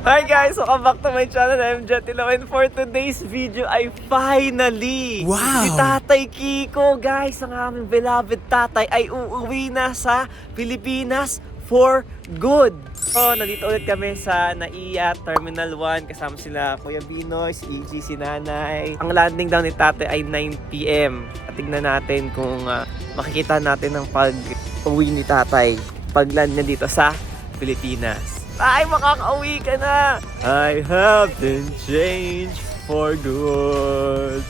Hi guys! Welcome back to my channel. I'm Jetilo and for today's video ay finally si Tatay Kiko, guys, ang aming beloved tatay ay uuwi na sa Pilipinas for good. So, nandito ulit kami sa NAIA Terminal 1 kasama sila Kuya Binoy, si EG, si Nanay. Ang landing daw ni tatay ay 9 PM. At tignan natin kung makikita natin ang pag-uwi ni tatay pag-land niya dito sa Pilipinas. Ay, makaka-uwi ka na! I have been changed for good.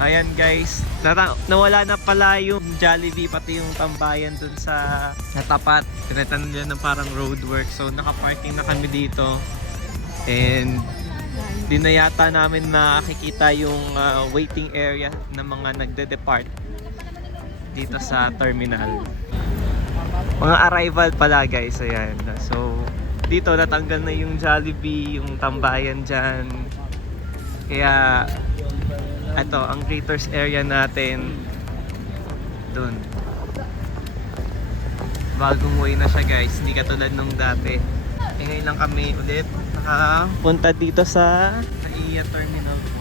Ayan guys, nawala na pala yung Jollibee pati yung tambayan dun sa tapat. Tinatan nila ng parang roadwork. So naka-parking na kami dito. And di na yata namin nakikita yung waiting area ng mga nagde-depart dito sa terminal. Mga arrival pala guys, ayan. So, dito natanggal na yung Jollibee, yung tambayan dyan. Kaya, ito, ang greeters area natin, dun. Bagong way na siya guys, hindi katulad nung dati. E ngayon lang kami ulit nakapunta dito sa NAIA Terminal 4.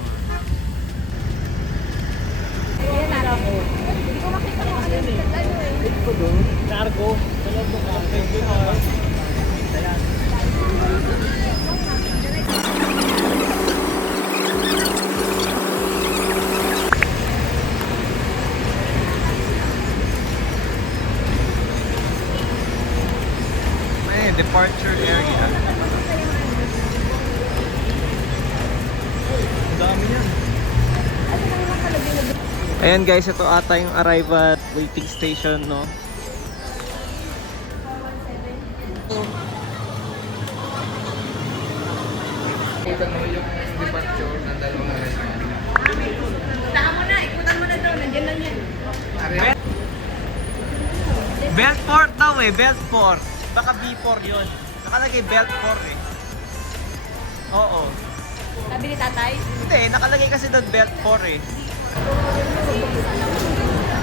Hindi ko makita kung ano yung Cargo. May departure area. Ang dami yan. Ayan guys, ito ata yung arrival waiting station, no? Ikutan mo yung departure ng dalawang restaurant. Ikutan mo na, ikutan mo na daw. Nandiyan lang yan. Belfort daw eh, Belfort. Baka B4 yun. Nakalagay Belfort eh. Oo. Sabi ni tatay. Hindi, nakalagay kasi doon Belfort eh.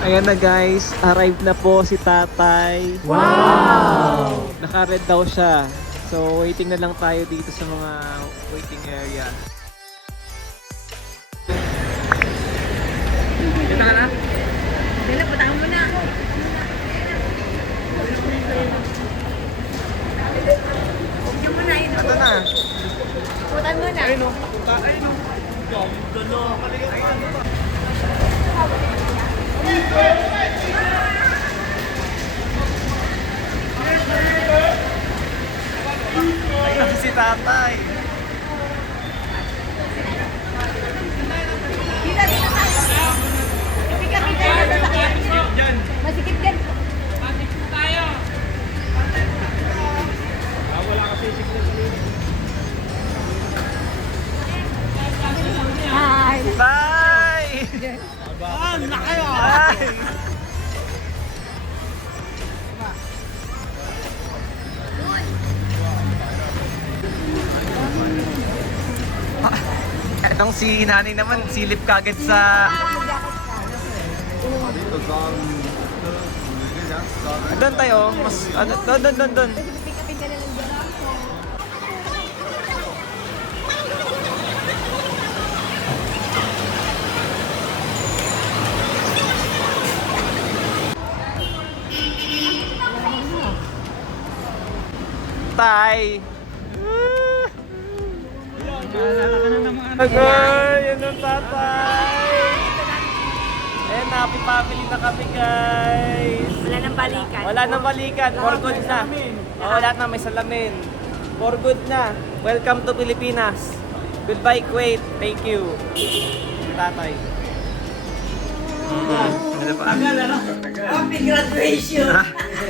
Ayan na guys, arrived na po si tatay. Wow! Naka-red daw siya. So waiting na lang tayo dito sa mga waiting area. Kita ka na? Dala, putahan mo na. Huwag mo na yun. Ito na. Putan mo na. Ayun o, puta. Ayun o. Dalo. Ayun o. Ayun si tatay. Dito, dito tayo. Kita na sa kanya. Masikip dyan. Hi. Bye! Na kayo! Bye! Etong si nanay naman, silip kagad sa... Doon tayo, mas... Doon. Pick upin ka na lang dyan. Tay! Agay! Yan ang tatay! Ayan, happy family na kami guys! Wala nang balikan. Wala nang balikan, for good na. Oo, lahat na may salamin. For good na. Welcome to Pilipinas. Goodbye Kuwait. Thank you. Tatay. Ano pa? Happy graduation!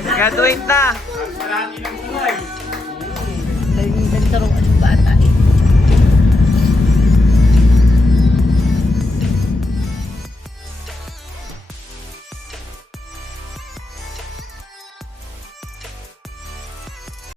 Graduate na! Marami ng buhay.